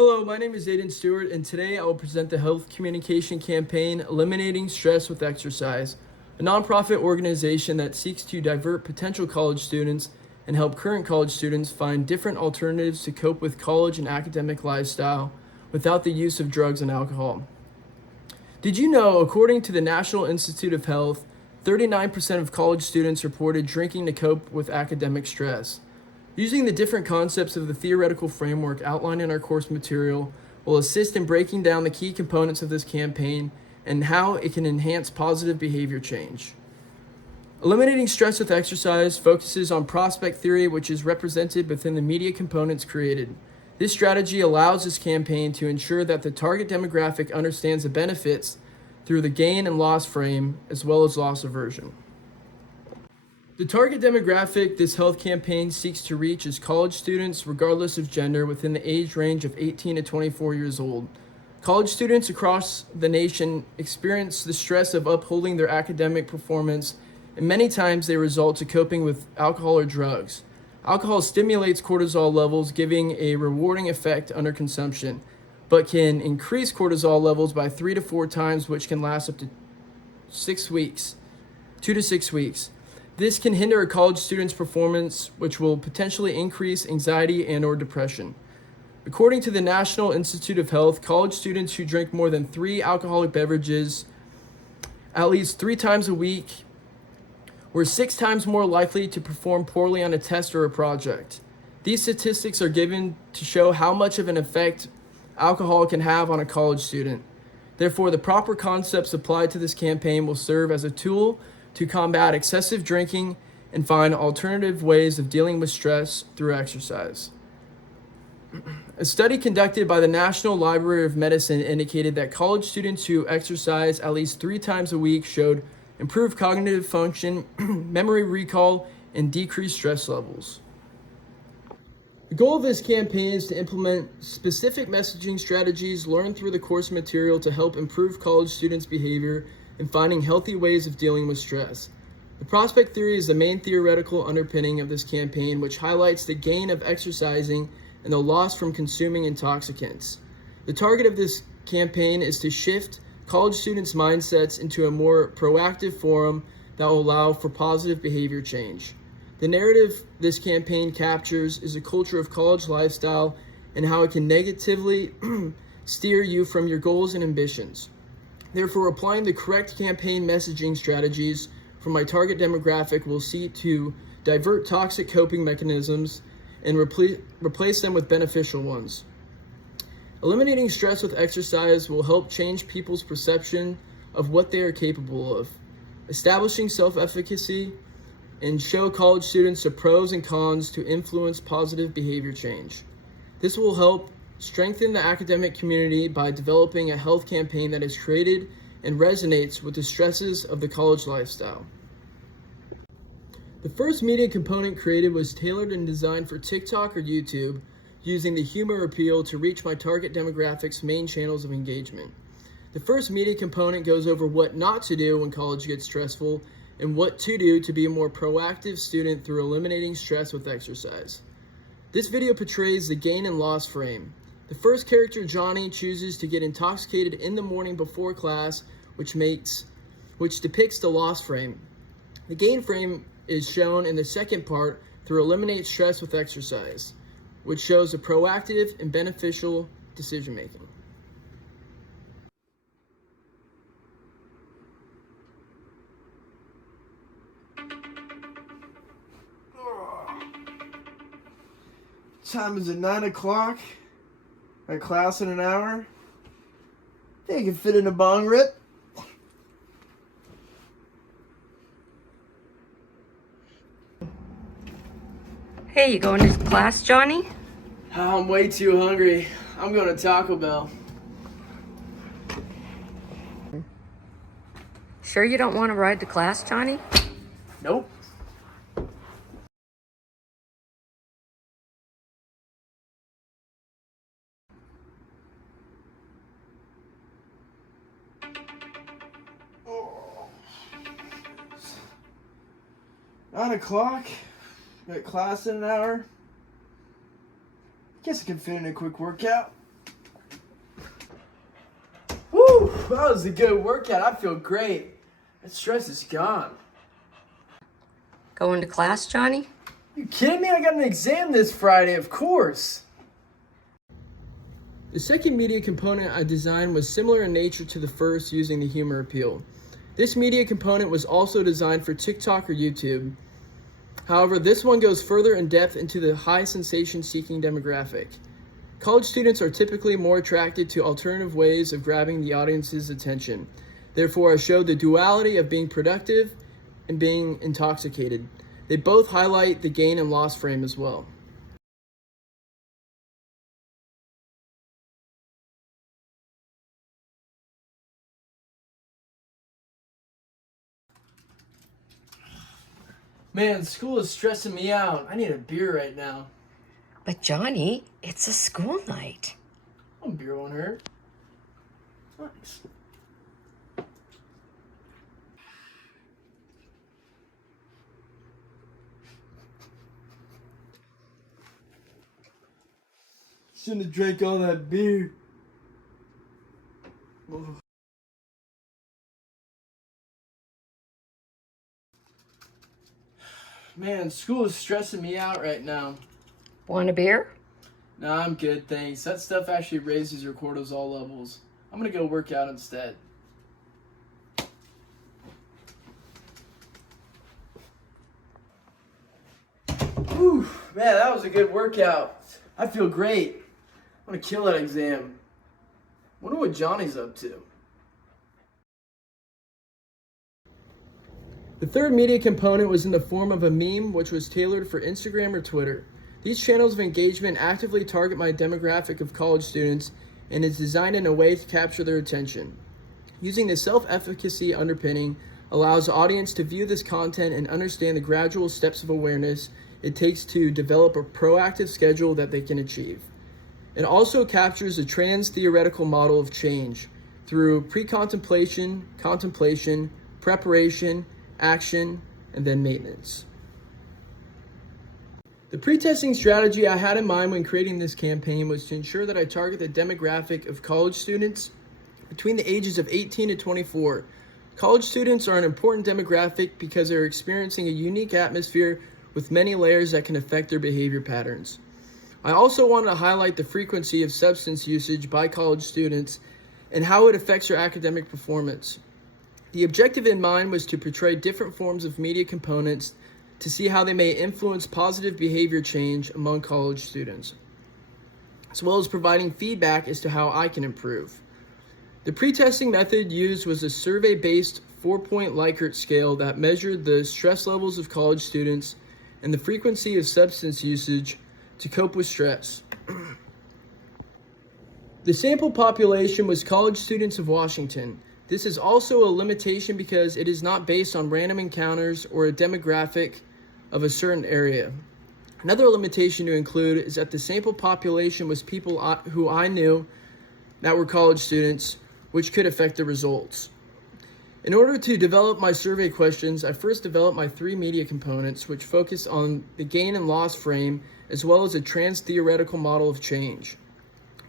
Hello, my name is Aiden Stewart, and today I will present the health communication campaign Eliminating Stress with Exercise, a nonprofit organization that seeks to divert potential college students and help current college students find different alternatives to cope with college and academic lifestyle without the use of drugs and alcohol. Did you know, according to the National Institute of Health, 39% of college students reported drinking to cope with academic stress? Using the different concepts of the theoretical framework outlined in our course material will assist in breaking down the key components of this campaign and how it can enhance positive behavior change. Eliminating stress with exercise focuses on prospect theory, which is represented within the media components created. This strategy allows this campaign to ensure that the target demographic understands the benefits through the gain and loss frame, as well as loss aversion. The target demographic this health campaign seeks to reach is college students, regardless of gender, within the age range of 18 to 24 years old. College students across the nation experience the stress of upholding their academic performance, and many times they result to coping with alcohol or drugs. Alcohol stimulates cortisol levels, giving a rewarding effect under consumption, but can increase cortisol levels by 3 to 4 times, which can last up to 6 weeks, 2 to 6 weeks. This can hinder a college student's performance, which will potentially increase anxiety and/or depression. According to the National Institute of Health, college students who drink more than 3 alcoholic beverages at least 3 times a week were 6 times more likely to perform poorly on a test or a project. These statistics are given to show how much of an effect alcohol can have on a college student. Therefore, the proper concepts applied to this campaign will serve as a tool to combat excessive drinking and find alternative ways of dealing with stress through exercise. A study conducted by the National Library of Medicine indicated that college students who exercise at least 3 times a week showed improved cognitive function, memory recall, and decreased stress levels. The goal of this campaign is to implement specific messaging strategies learned through the course material to help improve college students' behavior and finding healthy ways of dealing with stress. The prospect theory is the main theoretical underpinning of this campaign, which highlights the gain of exercising and the loss from consuming intoxicants. The target of this campaign is to shift college students' mindsets into a more proactive forum that will allow for positive behavior change. The narrative this campaign captures is a culture of college lifestyle and how it can negatively steer you from your goals and ambitions. Therefore, applying the correct campaign messaging strategies for my target demographic will seek to divert toxic coping mechanisms and replace them with beneficial ones. Eliminating stress with exercise will help change people's perception of what they are capable of, establishing self-efficacy, and show college students the pros and cons to influence positive behavior change. This will help strengthen the academic community by developing a health campaign that is created and resonates with the stresses of the college lifestyle. The first media component created was tailored and designed for TikTok or YouTube, using the humor appeal to reach my target demographic's main channels of engagement. The first media component goes over what not to do when college gets stressful and what to do to be a more proactive student through eliminating stress with exercise. This video portrays the gain and loss frame. The first character, Johnny, chooses to get intoxicated in the morning before class, which depicts the loss frame. The gain frame is shown in the second part through eliminate stress with exercise, which shows a proactive and beneficial decision making. Time is at 9 o'clock. Got class in an hour. Think I can fit in a bong rip. Hey, you going to class, Johnny? I'm way too hungry. I'm going to Taco Bell. Sure you don't want to ride to class, Johnny? Nope. Oh. 9 o'clock. Got class in an hour. Guess I can fit in a quick workout. Woo! That was a good workout. I feel great. That stress is gone. Going to class, Johnny? You kidding me? I got an exam this Friday, of course. The second media component I designed was similar in nature to the first, using the humor appeal. This media component was also designed for TikTok or YouTube. However, this one goes further in depth into the high sensation seeking demographic. College students are typically more attracted to alternative ways of grabbing the audience's attention. Therefore, I showed the duality of being productive and being intoxicated. They both highlight the gain and loss frame as well. Man, school is stressing me out. I need a beer right now. But Johnny, it's a school night. Oh, beer won't hurt. Nice. Shouldn't have drank all that beer. Ugh. Man, school is stressing me out right now. Want a beer? No, I'm good, thanks. That stuff actually raises your cortisol levels. I'm gonna go work out instead. Whew, man, that was a good workout. I feel great. I'm gonna kill that exam. Wonder what Johnny's up to. The third media component was in the form of a meme, which was tailored for Instagram or Twitter. These channels of engagement actively target my demographic of college students and is designed in a way to capture their attention. Using the self-efficacy underpinning allows the audience to view this content and understand the gradual steps of awareness it takes to develop a proactive schedule that they can achieve. It also captures the trans-theoretical model of change through pre-contemplation, contemplation, preparation, action, and then maintenance. The pre-testing strategy I had in mind when creating this campaign was to ensure that I target the demographic of college students between the ages of 18 to 24. College students are an important demographic because they're experiencing a unique atmosphere with many layers that can affect their behavior patterns. I also wanted to highlight the frequency of substance usage by college students and how it affects their academic performance. The objective in mind was to portray different forms of media components to see how they may influence positive behavior change among college students, as well as providing feedback as to how I can improve. The pre-testing method used was a survey-based 4-point Likert scale that measured the stress levels of college students and the frequency of substance usage to cope with stress. The sample population was college students of Washington. This is also a limitation because it is not based on random encounters or a demographic of a certain area. Another limitation to include is that the sample population was people who I knew that were college students, which could affect the results. In order to develop my survey questions, I first developed my 3 media components, which focus on the gain and loss frame, as well as a trans-theoretical model of change.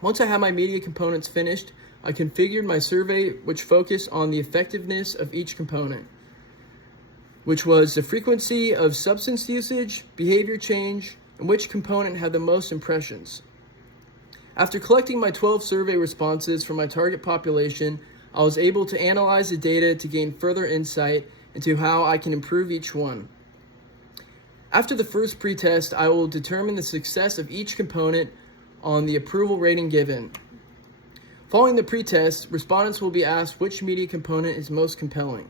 Once I had my media components finished, I configured my survey, which focused on the effectiveness of each component, which was the frequency of substance usage, behavior change, and which component had the most impressions. After collecting my 12 survey responses from my target population, I was able to analyze the data to gain further insight into how I can improve each one. After the first pretest, I will determine the success of each component on the approval rating given. Following the pretest, respondents will be asked which media component is most compelling.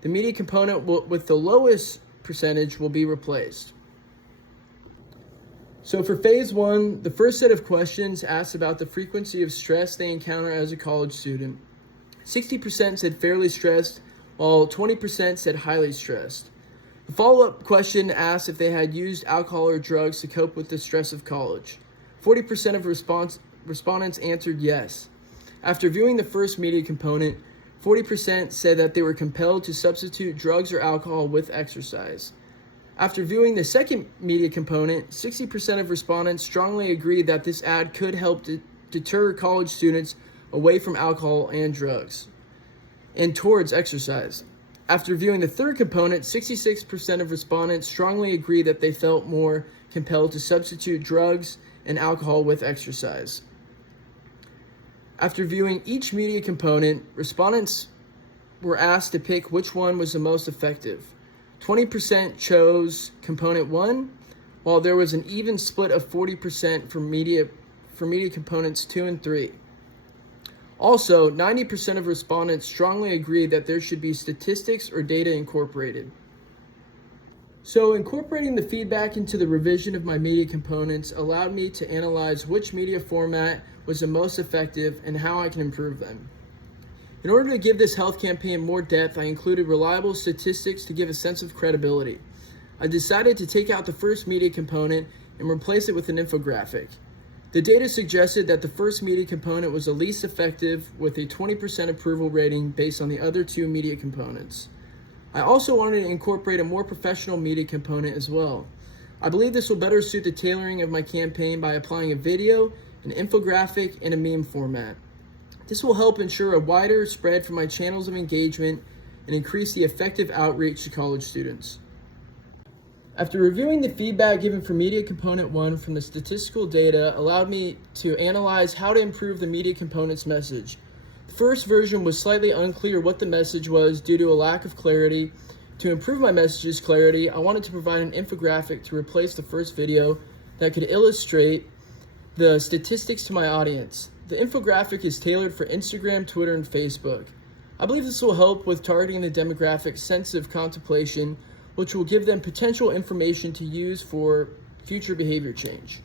The media component with the lowest percentage will be replaced. So for phase 1, the first set of questions asked about the frequency of stress they encounter as a college student. 60% said fairly stressed, while 20% said highly stressed. The follow-up question asked if they had used alcohol or drugs to cope with the stress of college. 40% of respondents answered yes. After viewing the first media component, 40% said that they were compelled to substitute drugs or alcohol with exercise. After viewing the second media component, 60% of respondents strongly agreed that this ad could help deter college students away from alcohol and drugs, and towards exercise. After viewing the third component, 66% of respondents strongly agree that they felt more compelled to substitute drugs and alcohol with exercise. After viewing each media component, respondents were asked to pick which one was the most effective. 20% chose component 1, while there was an even split of 40% for media components 2 and 3. Also, 90% of respondents strongly agreed that there should be statistics or data incorporated. So, incorporating the feedback into the revision of my media components allowed me to analyze which media format was the most effective and how I can improve them. In order to give this health campaign more depth, I included reliable statistics to give a sense of credibility. I decided to take out the first media component and replace it with an infographic. The data suggested that the first media component was the least effective, with a 20% approval rating based on the other two media components. I also wanted to incorporate a more professional media component as well. I believe this will better suit the tailoring of my campaign by applying a video, an infographic, and a meme format. This will help ensure a wider spread for my channels of engagement and increase the effective outreach to college students. After reviewing the feedback given for media component 1 from the statistical data allowed me to analyze how to improve the media component's message. The first version was slightly unclear what the message was due to a lack of clarity. To improve my message's clarity, I wanted to provide an infographic to replace the first video that could illustrate the statistics to my audience. The infographic is tailored for Instagram, Twitter, and Facebook. I believe this will help with targeting the demographic sensitive contemplation, which will give them potential information to use for future behavior change.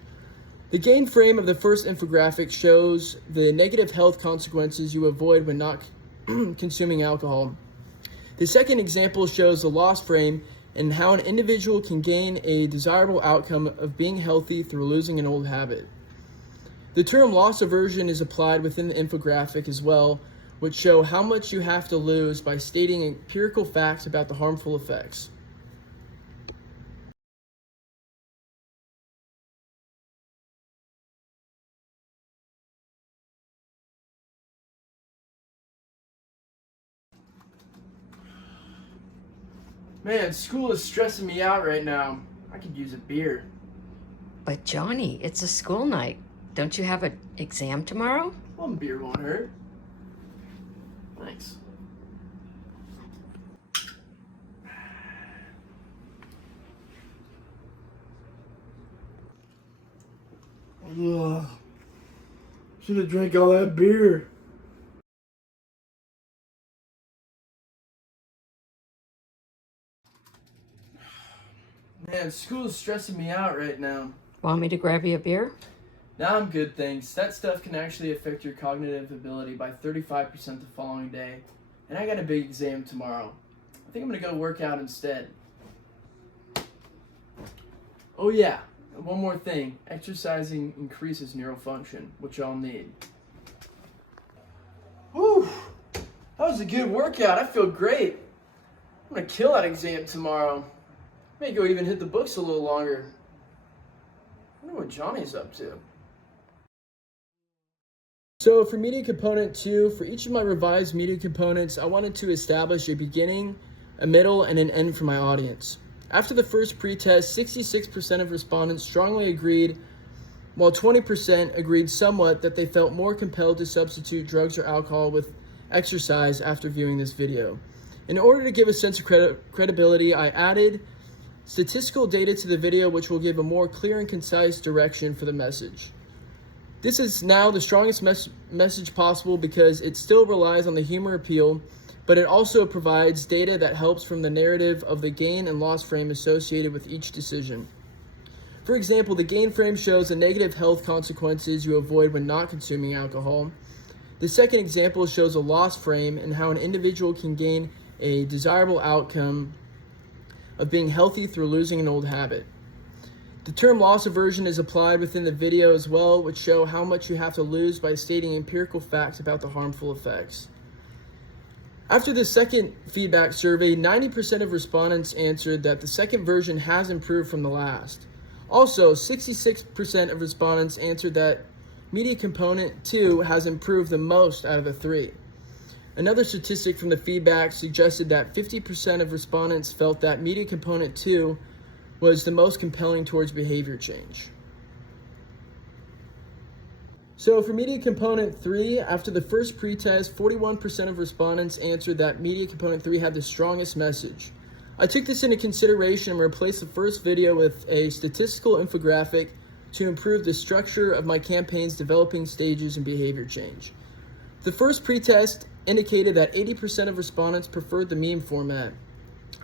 The gain frame of the first infographic shows the negative health consequences you avoid when not consuming alcohol. The second example shows the loss frame and how an individual can gain a desirable outcome of being healthy through losing an old habit. The term loss aversion is applied within the infographic as well, which show how much you have to lose by stating empirical facts about the harmful effects. Man, school is stressing me out right now. I could use a beer. But Johnny, it's a school night. Don't you have an exam tomorrow? One beer won't hurt. Thanks. Ugh. Should have drank all that beer. Man, school is stressing me out right now. Want me to grab you a beer? Now I'm good, thanks. That stuff can actually affect your cognitive ability by 35% the following day. And I got a big exam tomorrow. I think I'm gonna go work out instead. Oh yeah, and one more thing. Exercising increases neural function, which I'll need. Whew! That was a good workout. I feel great. I'm gonna kill that exam tomorrow. May go even hit the books a little longer. I wonder what Johnny's up to. So for media component 2, for each of my revised media components, I wanted to establish a beginning, a middle, and an end for my audience. After the first pretest, 66% of respondents strongly agreed, while 20% agreed somewhat that they felt more compelled to substitute drugs or alcohol with exercise after viewing this video. In order to give a sense of credibility, I added statistical data to the video, which will give a more clear and concise direction for the message. This is now the strongest message possible because it still relies on the humor appeal, but it also provides data that helps from the narrative of the gain and loss frame associated with each decision. For example, the gain frame shows the negative health consequences you avoid when not consuming alcohol. The second example shows a loss frame and how an individual can gain a desirable outcome of being healthy through losing an old habit. The term loss aversion is applied within the video as well, which show how much you have to lose by stating empirical facts about the harmful effects. After the second feedback survey, 90% of respondents answered that the second version has improved from the last. Also, 66% of respondents answered that media component 2 has improved the most out of the 3. Another statistic from the feedback suggested that 50% of respondents felt that media component 2 was the most compelling towards behavior change. So for media component 3, after the first pretest, 41% of respondents answered that media component 3 had the strongest message. I took this into consideration and replaced the first video with a statistical infographic to improve the structure of my campaign's developing stages and behavior change. The first pretest indicated that 80% of respondents preferred the meme format.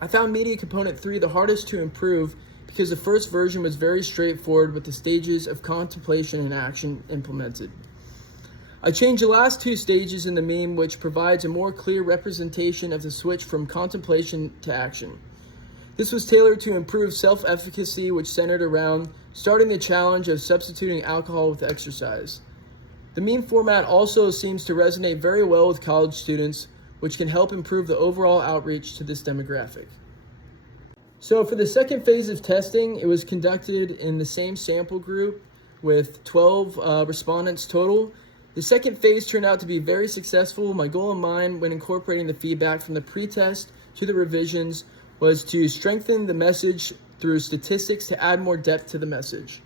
I found media component 3 the hardest to improve because the first version was very straightforward with the stages of contemplation and action implemented. I changed the last 2 stages in the meme, which provides a more clear representation of the switch from contemplation to action. This was tailored to improve self-efficacy, which centered around starting the challenge of substituting alcohol with exercise. The meme format also seems to resonate very well with college students, which can help improve the overall outreach to this demographic. So for the second phase of testing, it was conducted in the same sample group with 12 respondents total. The second phase turned out to be very successful. My goal in mind when incorporating the feedback from the pretest to the revisions was to strengthen the message through statistics to add more depth to the message.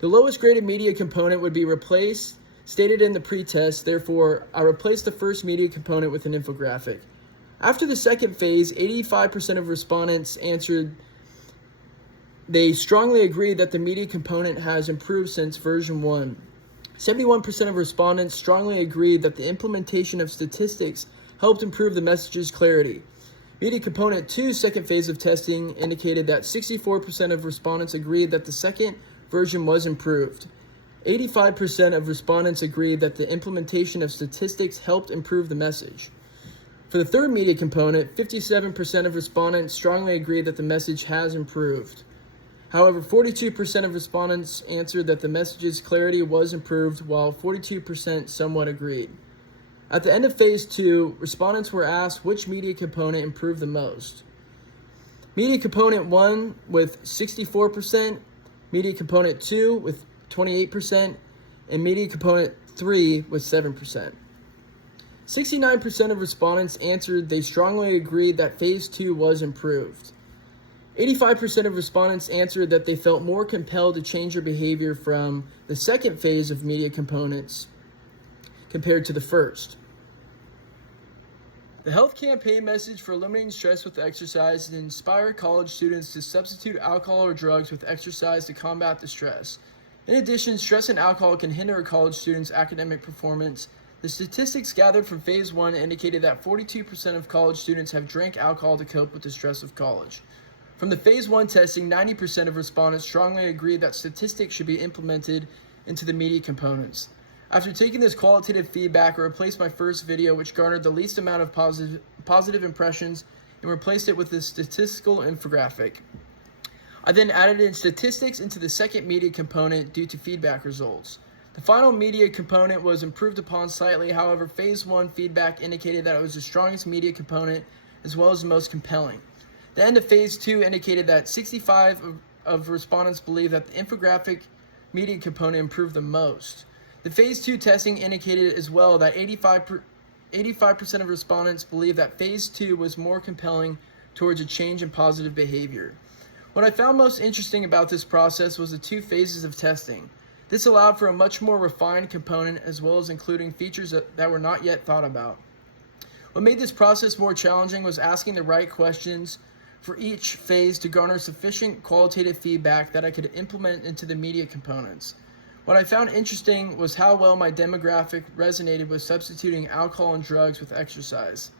The lowest graded media component would be replaced, stated in the pretest. Therefore, I replaced the first media component with an infographic. After the second phase, 85% of respondents answered they strongly agree that the media component has improved since version 1. 71% of respondents strongly agreed that the implementation of statistics helped improve the message's clarity. Media component 2's second phase of testing indicated that 64% of respondents agreed that the second version was improved. 85% of respondents agreed that the implementation of statistics helped improve the message. For the third media component, 57% of respondents strongly agreed that the message has improved. However, 42% of respondents answered that the message's clarity was improved, while 42% somewhat agreed. At the end of phase 2, respondents were asked which media component improved the most. Media component 1 with 64%, media component 2 with 28%, and media component 3 with 7%. 69% of respondents answered they strongly agreed that phase 2 was improved. 85% of respondents answered that they felt more compelled to change their behavior from the second phase of media components compared to the first. The health campaign message for eliminating stress with exercise is to inspire college students to substitute alcohol or drugs with exercise to combat the stress. In addition, stress and alcohol can hinder a college student's academic performance. The statistics gathered from phase 1 indicated that 42% of college students have drank alcohol to cope with the stress of college. From the phase 1 testing, 90% of respondents strongly agreed that statistics should be implemented into the media components. After taking this qualitative feedback, I replaced my first video, which garnered the least amount of positive impressions, and replaced it with a statistical infographic. I then added in statistics into the second media component due to feedback results. The final media component was improved upon slightly. However, phase 1 feedback indicated that it was the strongest media component as well as the most compelling. The end of phase 2 indicated that 65% of respondents believe that the infographic media component improved the most. The phase 2 testing indicated as well that 85% of respondents believe that phase 2 was more compelling towards a change in positive behavior. What I found most interesting about this process was the 2 phases of testing. This allowed for a much more refined component as well as including features that were not yet thought about. What made this process more challenging was asking the right questions for each phase to garner sufficient qualitative feedback that I could implement into the media components. What I found interesting was how well my demographic resonated with substituting alcohol and drugs with exercise.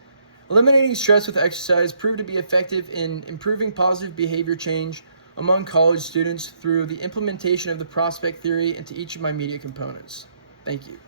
Eliminating stress with exercise proved to be effective in improving positive behavior change among college students through the implementation of the prospect theory into each of my media components. Thank you.